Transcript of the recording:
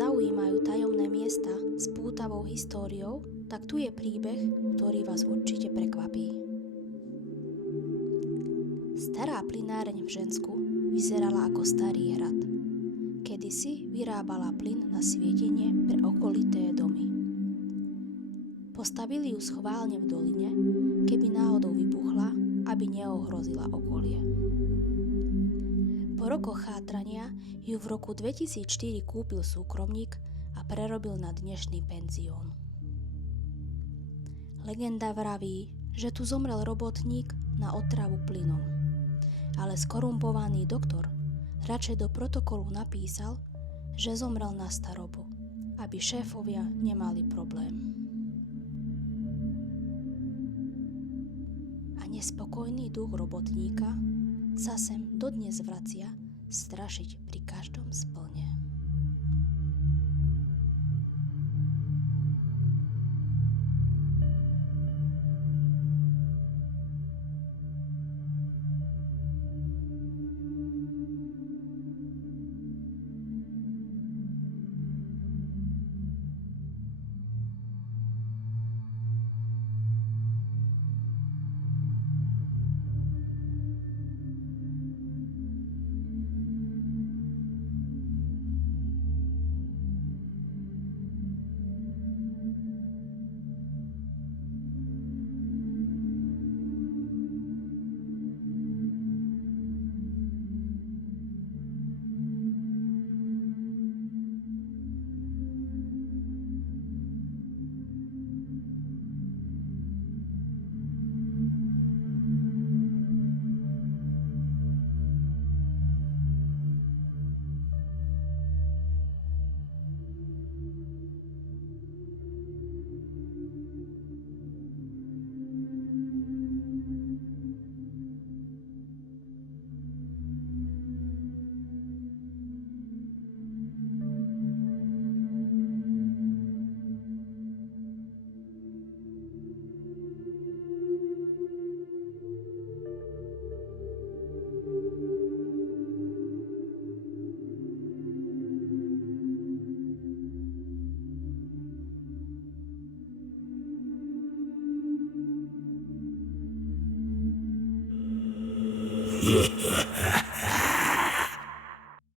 zaujímajú tajomné miesta s pútavou históriou, tak tu je príbeh, ktorý vás určite prekvapí. Stará plynáreň v Žensku vyzerala ako starý hrad. Kedysi vyrábala plyn na svietenie pre okolité domy. Postavili ju schválne v doline, keby náhodou vybuchla, aby neohrozila okolie. Po rokoch chátrania ju v roku 2004 kúpil súkromník a prerobil na dnešný penzión. Legenda vraví, že tu zomrel robotník na otravu plynom, ale skorumpovaný doktor radšej do protokolu napísal, že zomrel na starobu, aby šéfovia nemali problém. A nespokojný duch robotníka sa sem dodnes vracia strašiť pri každom splne.